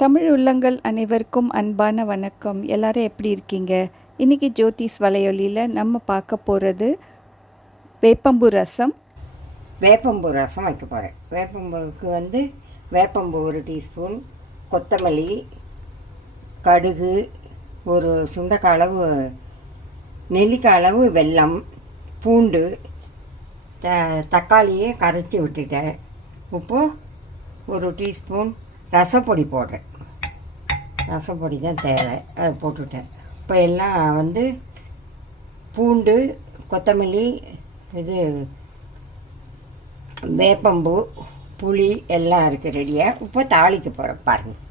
தமிழ் உள்ளங்கள் அனைவருக்கும் அன்பான வணக்கம். எல்லாரும் எப்படி இருக்கீங்க? இன்றைக்கி ஜோதிஸ் வலையொலியில் நம்ம பார்க்க போகிறது வேப்பம்பூ ரசம். வேப்பம்பூ ரசம் வைக்க போகிறேன். வேப்பம்பூவுக்கு வேப்பம்பூ 1 டீஸ்பூன், கொத்தமல்லி, கடுகு, ஒரு சுண்டைக்காய் அளவு, நெல்லிக்காய் அளவு வெல்லம், பூண்டு, தக்காளியை கரைச்சி விட்டுட்டேன். உப்பு, 1 டீஸ்பூன் ரசப்பொடி போடுறேன். ரசப்பொடி தான் தேவை, அதை போட்டுவிட்டேன். இப்போ எல்லாம் பூண்டு, கொத்தமல்லி, இது வேப்பம்பூ, புளி எல்லாம் இருக்குது ரெடியாக. இப்போ தாளிக்க போகிறேன் பாருங்கள்.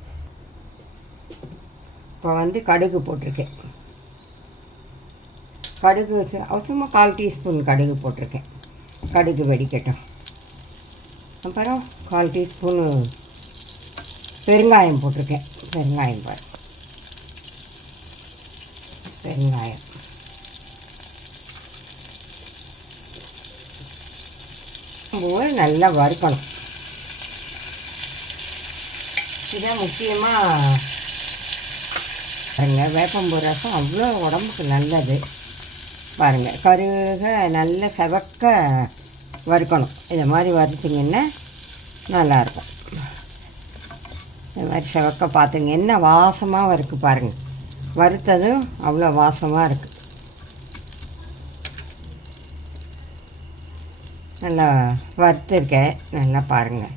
இப்போ கடுகு போட்டிருக்கேன். கடுகு அவசரமாக 1/4 டீஸ்பூன் கடுகு போட்டிருக்கேன். கடுகு வெடிக்கட்டும். அப்புறம் 1/4 டீஸ்பூன் பெருங்காயம் போட்டிருக்கேன். பெருங்காயம் பெருங்காயம் நல்லா வறுக்கணும். இதான் முக்கியமாக பாருங்கள். வேப்பம்பூ ரசம் அவ்வளோ உடம்புக்கு நல்லது. பாருங்கள், கருக நல்ல செவக்க வறுக்கணும். இதை மாதிரி வறுத்திங்கன்னா நல்லாயிருக்கும். இந்த மாதிரி செவக்க பார்த்துங்க. என்ன வாசமாக இருக்குது பாருங்கள். வறுத்ததும் அவ்வளோ வாசமாக இருக்குது. நல்லா வறுத்துருக்கேன். நல்லா பாருங்கள்.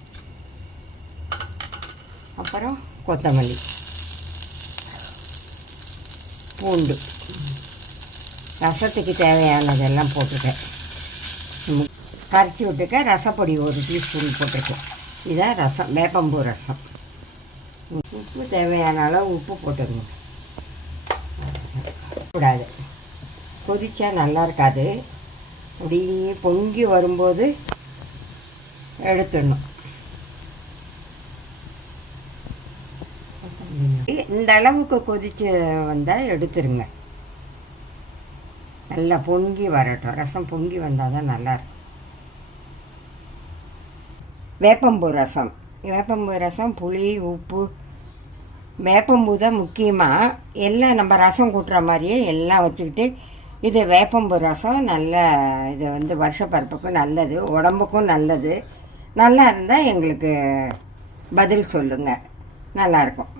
அப்புறம் கொத்தமல்லி, பூண்டு, ரசத்துக்கு தேவையானதெல்லாம் போட்டிருக்கேன். கரைச்சி விட்டுருக்கேன். ரசப்பொடி 1 டீஸ்பூன் போட்டிருக்கேன். இதான் ரசம், வேப்பம்பூ ரசம். உப்பு தேவையான அளவு உப்பு போட்டுருங்க. கூடாது, கொதிச்சா நல்லா இருக்காது. அப்படியே பொங்கி வரும்போது எடுத்துடணும். இந்த அளவுக்கு கொதிச்சு வந்தால் எடுத்துருங்க. நல்லா பொங்கி வரட்டும். ரசம் பொங்கி வந்தால் தான் நல்லாயிருக்கும். வேப்பம்பூ ரசம். வேப்பம்பூ ரசம் புளி, உப்பு, வேப்பம்பூ தான் முக்கியமாக. எல்லாம் நம்ம ரசம் கூட்டுற மாதிரியே எல்லாம் வச்சுக்கிட்டு, இது வேப்பம்பூ ரசம் நல்ல இது வருஷப்பருப்புக்கும் நல்லது, உடம்புக்கும் நல்லது. நல்லா இருந்தால் எங்களுக்கு பதில் சொல்லுங்கள். நல்லாயிருக்கும்.